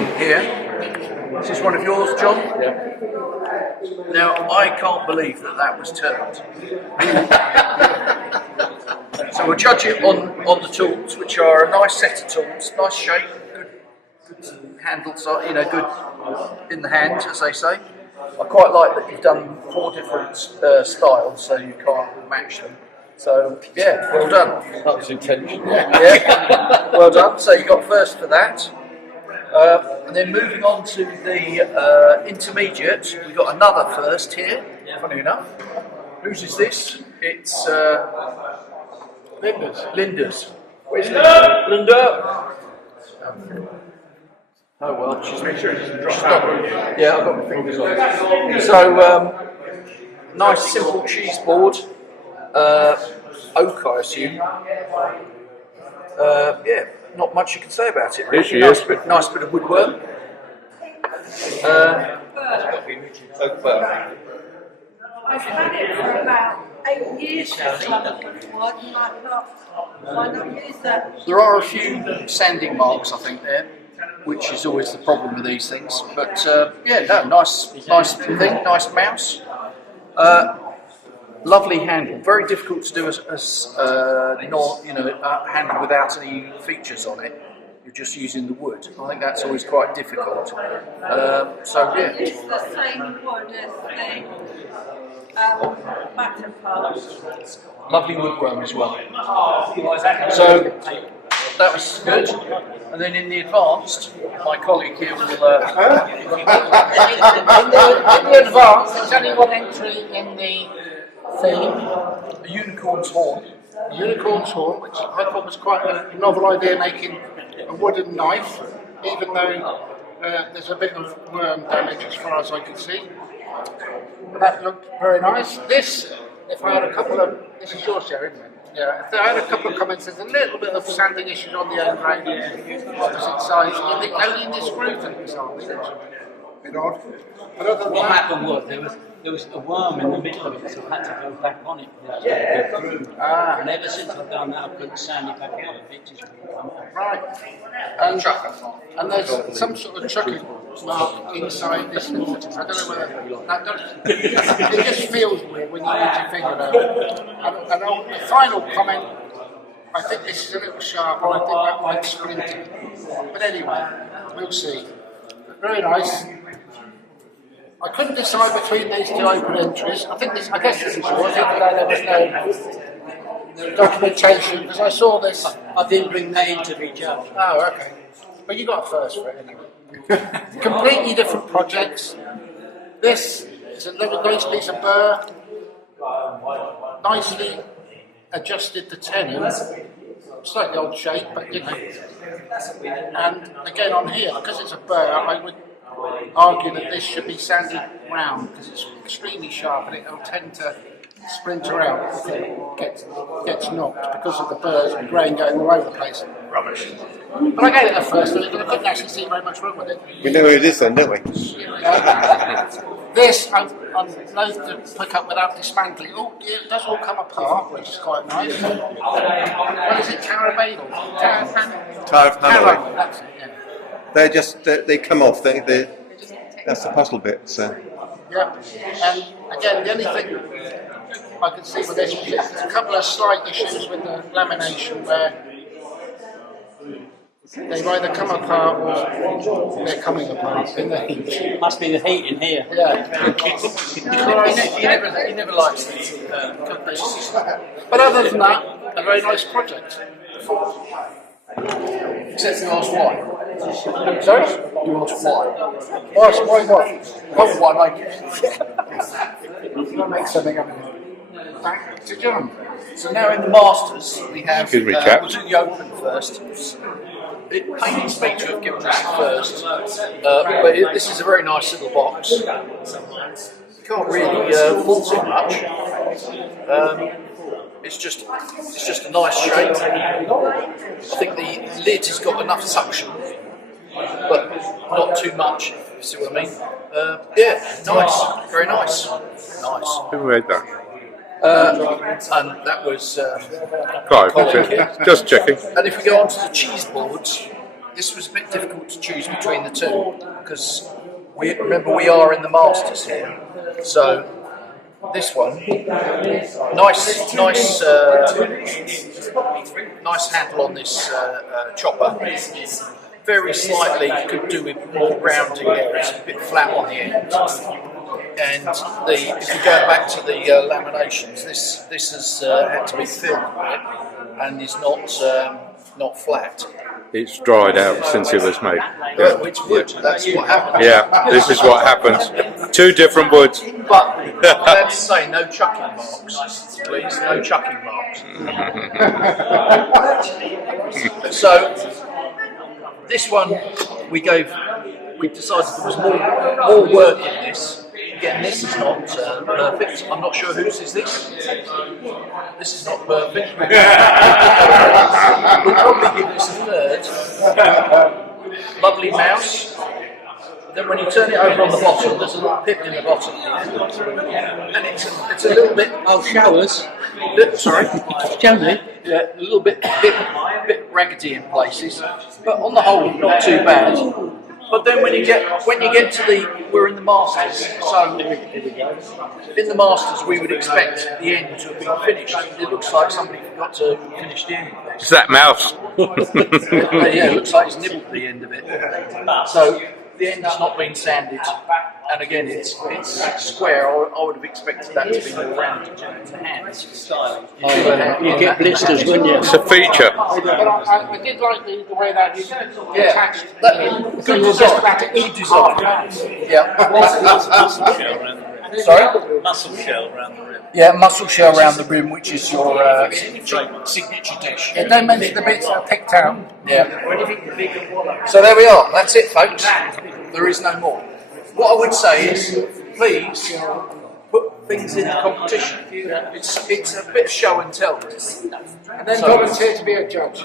here. Is this one of yours, John? Yeah. Now, I can't believe that was turned. So we'll judge it on the tools, which are a nice set of tools, nice shape, good handles, good in the hand, as they say. I quite like that you've done 4 different styles, so you can't match them. So, yeah, well done. That was intentional. Yeah, well done. So you got first for that. And then moving on to the intermediate, we've got another first here, funny enough. Whose is this? It's Linda's. Where's Linda? Linda! Oh well, she's make sure it doesn't drop out. Yeah, I've got my fingers on it. So, nice simple cheeseboard. Oak, I assume. Yeah, not much you can say about it. Really. Nice bit of woodwork. I've had it for about 8 years or something, and I thought, why not use that? There are a few sanding marks, I think, there, which is always the problem with these things. But yeah, no, nice thing, nice mouse. Lovely handle. Very difficult to do a handle without any features on it. You're just using the wood. I think that's always quite difficult. So yeah. It's the same wood as the batter part. Lovely woodworm as well. So that was good. And then in the advanced, my colleague here will. In the advance, there's only one entry in the theme. A unicorn's horn. A unicorn's horn, which I thought was quite a novel idea, making a wooden knife, even though there's a bit of worm damage as far as I could see. That looked very nice. This, if I had a couple of, this is your share, isn't it? Yeah, if I had a couple of comments, there's a little bit of sanding issues on the end grain, opposite sides. I think only in this group thing, so it's a bit odd. But other than what that, happened was there was a worm in the middle of it, so I had to go back on it to go through. And ever since I've done that, I couldn't sand it back out. It just wouldn't come out. right. And there's some sort of chucking mark inside this mortar. I don't know whether it just feels weird when you use your finger over. And on the final comment, I think this is a little sharp, and I think that might splint. But anyway, we'll see. Very nice. I couldn't decide between these 2 open entries. I guess this is yours, even though there was no documentation, because I saw this. I didn't bring that in to be judged. Oh, okay. But you got first for it anyway. Completely different projects. This is a little nice piece of burr. Nicely adjusted the tenon. Slightly odd shape, but you know. And again on here, because it's a burr, I would argue that this should be sanded round because it's extremely sharp and it'll tend to splinter out if it gets knocked because of the burrs and grain going all over the place. Rubbish. But I gave it a first because I couldn't actually see very much wrong with it. We know who it is then, don't we? This I'm loath to pick up without dismantling. Oh, yeah, it does all come apart, which is quite nice. What is it, Carabable? Tower of Hanoi. That's it, yeah. They're just, they come off, that's the puzzle bit, so. Yeah, and again, the only thing I could see with this was there's a couple of slight issues with the lamination where they either come apart or they're coming apart in the heat. Must be the heat in here. Yeah. He never likes these. But other than that, a very nice project. Except you asked why. Sorry? You asked why. Why what? Oh, why make it? I'll make something up. Back to John. So now in the Masters, we have, Good recap. we'll do the Open first. It pains me to have given this first, but this is a very nice little box. You can't really fault it much. It's just a nice shape. I think the lid has got enough suction, but not too much, if you see what I mean. Yeah, nice, very nice. Nice. Who read that? And that was Clive, just checking. And if we go on to the cheese boards, this was a bit difficult to choose between the two because remember we are in the Masters here, so this one, nice handle on this chopper. Very slightly could do with more rounding there. It's a bit flat on the end. And if you go back to the laminations, this has had to be filled a bit and is not flat. It's dried out since it was made. Yeah. Which wood? That's what happened. Yeah, this is what happens. Two different woods. But I'm glad to say no chucking marks, please. No chucking marks. So this one we decided there was more work in this. Again, this is not perfect. I'm not sure whose is this. This is not perfect. We'll probably give this a third. Lovely mouse. Then when you turn it over on the bottom, there's a little pip in the bottom. And it's a little bit... Oh, showers. Sorry? Show me. Yeah, a little bit raggedy in places. But on the whole, not too bad. But then when you get to we're in the Masters, so in the Masters we would expect the end to have been finished. It looks like somebody forgot to finish the end of this. It's that mouse. Yeah, it looks like he's nibbled the end of it. So the end has not been sanded, and again it's square. I would have expected that to be more rounded in the hands. You get blisters, wouldn't you? It's a feature. But I did like the way that you attached. Good design. Yeah. Sorry? Muscle shell around the rim. Yeah, mussel shell around the rim, which is your signature dish. Yeah, don't mention the bits that are picked out. Yeah. So there we are. That's it, folks. There is no more. What I would say is, please put things in the competition. It's a bit of show and tell. And then volunteer to be a judge.